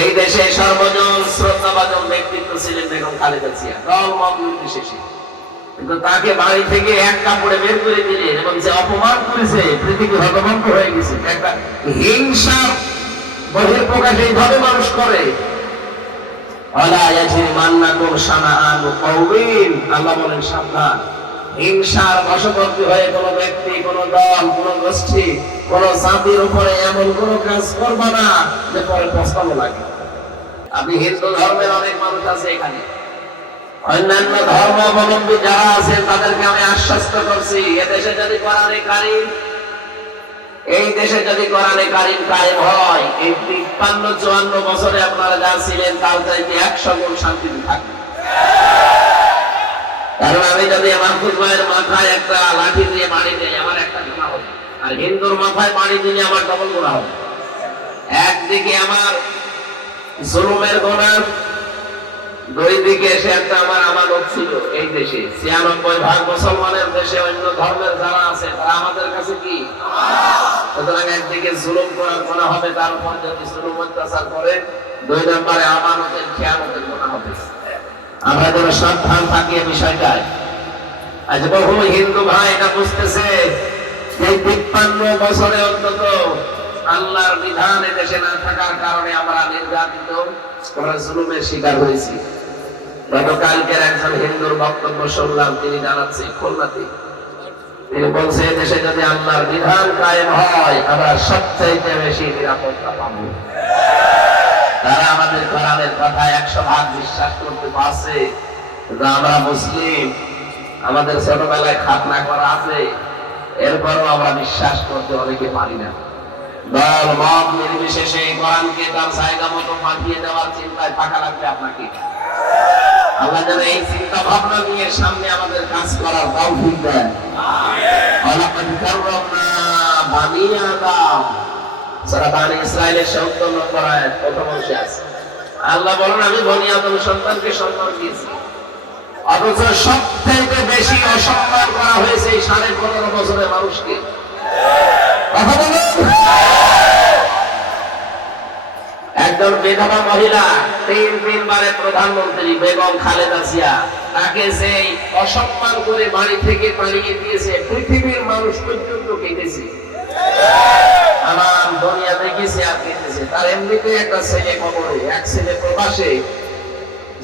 এই দেশে সর্বজন শ্রদ্ধাভাজন ব্যক্তিত্ব ছিলেন বেগম খালেদা জিয়া নির্বিশেষে কিন্তু তাকে বাড়ি থেকে এক কাপড়ে বের করে দিলেন এবং যে অপমান করেছে, পৃথিবী হতভম্ব হয়ে গেছে। একটা হিংসা বহির প্রকাশ এইভাবে মানুষ করে। আল্লাহ বলেন, সাবধান। হিংসার বশবর্তী হয়ে কোনো ব্যক্তি, কোনো দল, কোনো গোষ্ঠী, কোনো জাতির উপরে এমন কোনো কাজ করবে না, যে পরে পস্তানো লাগে। আপনি হিন্দু ধর্মের অনেক মানুষ আছে এখানে। অন্যান্য ধর্মাবলম্বী যারা আছেন তাদেরকে আমি আশ্বস্ত করছি এদেশে যদি কোরআনে কারিম, এই দেশে যদি কোরআনে কারিম কায়েম হয়, এই তিপ্পান্ন, চুয়ান্ন বছরে আপনারা যা ছিলেন, তার চাইতে একশো গুণ শান্তিতে থাকবে কারণ আমি যদি মাহফুজ ভাইয়ের মাথায় একটা লাঠি দিয়ে বাড়ি দেই, আমার একটা গুণা হবে। আর হিন্দুর মাথায় বাড়ি দিলে আমার ডবল গুণা হবে। একদিকে আমার জুলুমের গোনা দুই দিকে এসে একটা আমার আমানত ছিল এই দেশে। ছিয়ানব্বই ভাগ মুসলমানের দেশে অন্য ধর্মের যারা আছে, তারা আমাদের কাছে কি? সুতরাং একদিকে জুলুম করার গোনা হবে, তার উপর যদি জুলুম অত্যাচার করে, দুই নম্বরে আমানতের খেয়ালতের গোনা হবে। আমরা যেন সাবধান থাকি এই বিষয়টায়। আজ বহু হিন্দু ভাই এটা বুঝতেছে যে তিপ্পান্ন বছরে অন্তত আল্লাহর বিধান দেশে না থাকার কারণে আমরা নির্যাতিত জুলুমের শিকার হয়েছি। গতকালকের একজন হিন্দুর বক্তব্য শুনলাম, তিনি জানাচ্ছি, খুলনাতে। তিনি বলছে দেশে যদি আল্লাহর বিধান কায়েম হয়, আমরা সবচাইতে বেশি নিরাপত্তা পাবো। তারা আমাদের কোরআনের কথা একশো ভাগ বিশ্বাস করতে পারছে আমরা মুসলিম আমাদের ছোটবেলায় খাতনা করা আছে এরপরও আমরা বিশ্বাস করতে অনেকে পারি না দল মত নির্বিশেষে কোরআনকে তার মতো পাঠিয়ে দেওয়ার চিন্তায় থাকা লাগবে আপনাকে আল্লাহ এই চিন্তা ভাবনা নিয়ে সামনে আমাদের কাজ করার তৌফিক দেন ওয়ালাকাদ কাররামনা বানি আদম যারা বানি ইসরায়েলের প্রথম আছে। আল্লাহ বলেন, আমি বনি আদম সন্তানকে সম্মান দিয়েছি। অথচ সব থেকে বেশি অসম্মান করা হয়েছে এই সাড়ে পনেরো বছরের মানুষকে। একজন বিধবা মহিলা, তিন তিনবারের প্রধানমন্ত্রী বেগম খালেদা জিয়া, তাকে সেই অসম্মান করে বাড়ি থেকে পালিয়ে দিয়েছে পৃথিবীর মানুষ পর্যন্ত কেটেছে আমার দুনিয়া দেখেছে আর কেটেছে তার এমনিতে একটা ছেলে খবরে এক ছেলে প্রবাসে।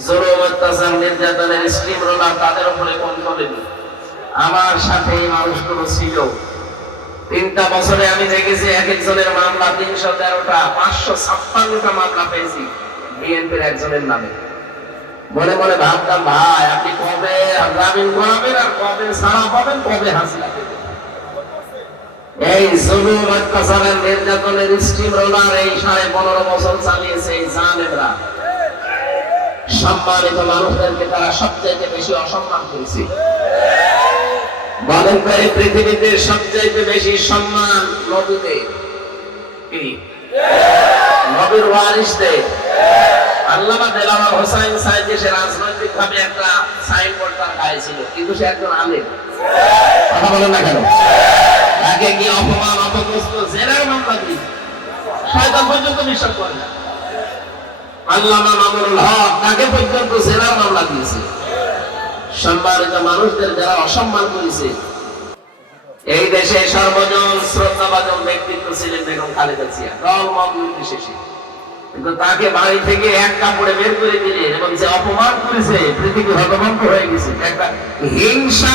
জোরম অত্যাচার, নির্যাতনের স্টিম তাদের উপরে কন্ট্রোলে আমার সাথে এই মানুষগুলো ছিল। তিনটা বছরে আমি দেখেছি এক একজনের মামলা তিনশো তেরোটা, পাঁচশো ছাপ্পান্নটা মামলা পেয়েছি বিএনপির একজনের নামে। মনে মনে ভাবতাম, ভাই, আপনি কবে জামিন করাবেন আর কবে ছাড়া পাবেন, কবে দেবেন? এই জুলুম, অত্যাচারের নির্যাতনের স্টিম রোলার এই সাড়ে পনেরো বছর চালিয়েছে এই জালেমরা। সম্মানিত মানুষদেরকে তারা সবচেয়ে বেশি অসম্মান করেছে। বলেন এই পৃথিবীতে সবচাইতে বেশি সম্মান নবীদের নবীর ওয়ারিসদের। আল্লামা দেলাওয়ার হোসাইন যে সে রাজনৈতিক ভাবে একটা সাইনবোর্ড তার গায়ে ছিল, কিন্তু সে একজন আলেম। কথা বলেন না কেন? তাকে কি অপমান জেলার শয়তান পর্যন্ত বিশ্বাস করে না। আল্লামা মামুনুল হক তাকে পর্যন্ত জেলার মামলা দিয়েছে। সম্মানিত মানুষদের যারা অসম্মান করেছে, এই দেশে সর্বজন শ্রদ্ধাভাজন ব্যক্তিত্ব ছিলেন বেগম খালেদা জিয়া কিন্তু তাকে বাড়ি থেকে এক কাপড়ে বের করে দিলেন এবং যে অপমান করেছে, পৃথিবী হতভম্ব হয়ে গেছে। একটা হিংসা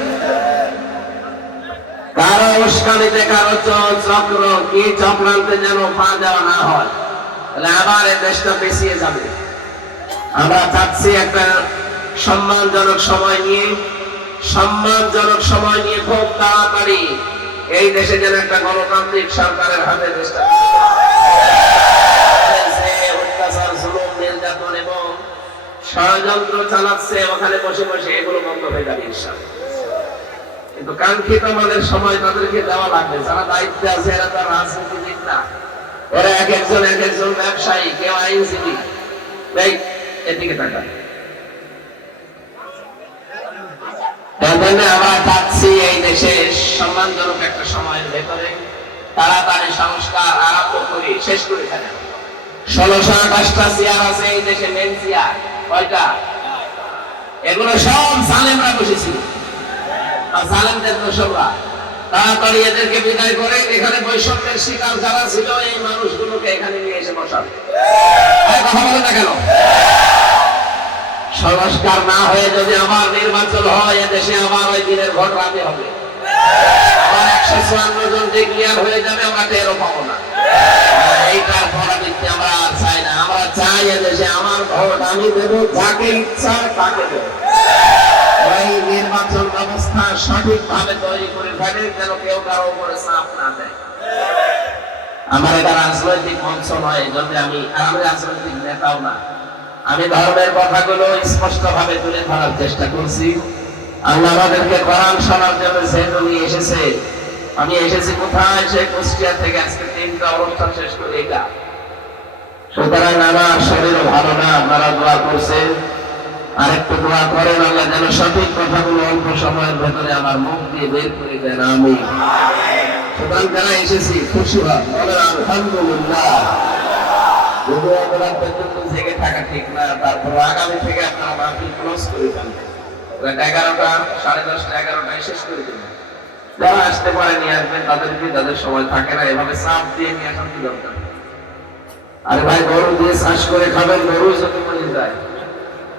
কারও উস্কানিতে কারও চ- চক্র কি চক্রান্তে যেন পা দেওয়া না হয়। তাহলে আবার এই দেশটা পেছিয়ে যাবে। আমরা চাচ্ছি একটা সম্মানজনক সময় নিয়ে, সম্মানজনক সময় নিয়ে খুব তাড়াতাড়ি এই দেশে যেন একটা গণতান্ত্রিক সরকারের হাতে দেশটা ষড়যন্ত্র চালাচ্ছে, ওখানে বসে বসে এগুলো বন্ধ হয়ে যাবে ইনশাআল্লাহ। কিন্তু কাঙ্ক্ষিত আমাদের সময় তাদেরকে দেওয়া লাগবে। যারা দায়িত্বে আছে, এরা তার রাজনীতিবিদ না। এরা এক একজন এক একজন ব্যবসায়ী, কেউ আইনজীবী। এই, এদিকে তাকান। আমরা চাচ্ছি এই দেশে সম্মানজনক একটা সময়ের ভেতরে তাড়াতাড়ি সংস্কার আরম্ভ করি, শেষ করে ফেলেন। ষোলোশো আঠাশটা চেয়ার আছে এই দেশে, মেন চেয়ার। কয়টা? এগুলো সব সালেমরা বসেছিল। সংস্কার না হয়ে যদি আবার নির্বাচন হয়, এদেশে আবার ওই দিনের ভোট রাতে হবে। আবার একশো চুয়ান্ন জন ডিক্লিয়ার হয়ে যাবে, আমরা টেরও পাবো না। এইটার পরাবৃত্তি আমরা চাই না। আমরা চাই এদেশে আমার ভোট, আমি দেবো, যাকে ইচ্ছা তাকে দেবো। ওই নির্বাচন ব্যবস্থা সঠিকভাবে তৈরি করে ফেলে যেন কেউ কারও উপরে চাপ না দেয়। আমার এটা রাজনৈতিক মঞ্চ নয়, যদি আমি আমি রাজনৈতিক নেতাও না। আমি ধর্মের কথাগুলো স্পষ্ট ভাবে তুলে ধরার চেষ্টা করছি। আল্লাহ আমাদেরকে কোরআন শোনার জন্য যেহেতু নিয়ে এসেছে, আমি এসেছি কোথায়? সে কুষ্টিয়া থেকে আজকে তিনটা অনুষ্ঠান শেষ করে এটা। সুতরাং আমার শরীর ভালো না, আপনারা দোয়া করছেন। আর একটু দোয়া করেন, আল্লাহ যেন সঠিক কথাগুলো অল্প সময়ের ভেতরে আমার মুখ দিয়ে বের করে দেন আমি সুতরাং যারা এসেছি, খুশি আলহামদুলিল্লাহ। এগারোটা, সাড়ে দশটা, এগারোটায় যারা আসতে পারে নিয়ে আসবেন, তাদেরকে, যাদের সময় থাকে না চাপ দিয়ে নিয়ে আসার দরকার? আরে ভাই, গরু দিয়ে চাষ করে খাবেন গরু যদি মরে যায়।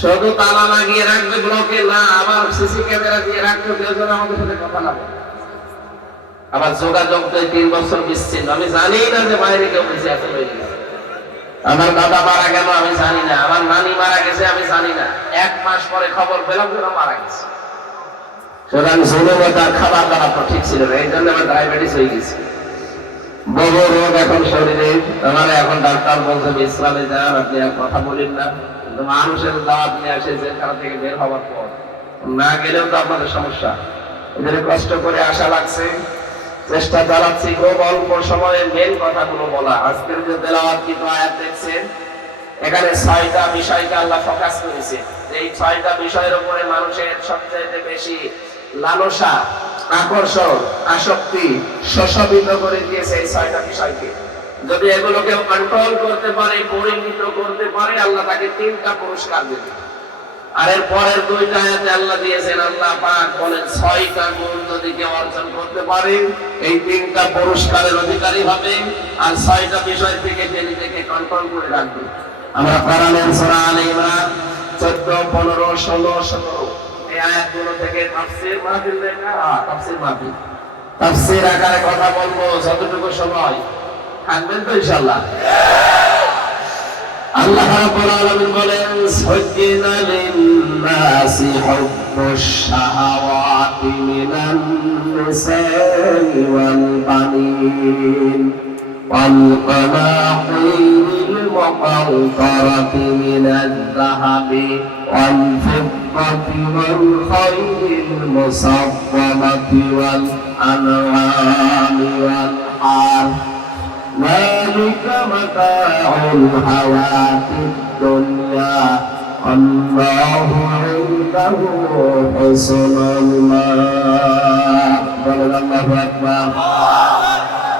শুধু তালা লাগিয়ে রাখবে ব্লকে না, আবার সিসি ক্যামেরা দিয়ে রাখবে কেউ যেন আমাদের সাথে কথা না আবার যোগাযোগ তো তিন বছর বিচ্ছিন্ন। আমি জানি না যে বাইরে কেউ বেঁচে আছে আমার দাদা মারা গেল, আমি জানি না। আমার নানি মারা গেছে, আমি জানি না। এক মাস পরে খবর পেলাম যে ওরা মারা গেছে। সুতরাং জুলুম খাবার দাবার তো ঠিক ছিল না, এই জন্য আমার ডায়াবেটিস হয়ে গেছে। বহু রোগ এখন শরীরে। আমার এখন ডাক্তার বলছে বিশ্রামে যান, আপনি আর কথা বলেন না। মানুষের দাওয়াত নিয়ে আসে জেলখানা থেকে বের হওয়ার পর। না গেলেও তো আপনাদের সমস্যা। এদের কষ্ট করে আশা লাগছে। চেষ্টা চালাচ্ছি খুব অল্প সময়ে মেন কথাগুলো বলা। আজকের যে তেলাওয়াত কিন্তু আয়াত দেখছেন? এখানে ছয়টা বিষয়কে আল্লাহ ফোকাস করেছে। যে এই ছয়টা বিষয়ের উপরে মানুষের সবচাইতে বেশি লালসা, আকর্ষণ, আসক্তি শোষবিত করে দিয়েছে এই ছয়টা বিষয়কে। যদি এগুলোকে কন্ট্রোল করতে পারে পরিমিত করতে পারে, আল্লাহ তাকে তিনটা পুরস্কার দেবে। আর এর পরের দুইটা আয়াতে আল্লাহ দিয়েছেন, আল্লাহ পাক বলেন, ছয়টা গুণ যদি কেউ অর্জন করতে পারে, এই তিনটা পুরস্কারের অধিকারী হবে, আর ছয়টা বিষয় থেকে সে নিজেকে কন্ট্রোল করে রাখবে। আমরা কোরআনের সূরা আলে ইমরান 14 15 16 17 এই আয়াতগুলো থেকে তাফসীর মাহফিল দেখা, তাফসীর মাহফিল। তাফসীর আকারে কথা বলব যতটুকু সময়। থাকবেন তো ইনশাআল্লাহ। আল্লাহ রাব্বুল আলামিন বলেন সাজ্জিনা লিন-নাসি শাহাওয়াতি মিনান নিসাই ওয়াল বানিন ওয়াল কানাতিরিল মুকান্তারাতি মিনাল যাহাবি ওয়াল ফিদ্দাতি ওয়াল খাইলিল মুসাওwamati ওয়াল আন'আমি ওয়াল হারথ ذلك متاع الحياة الدنيا الله عنده حسن الماء بل الله أكبر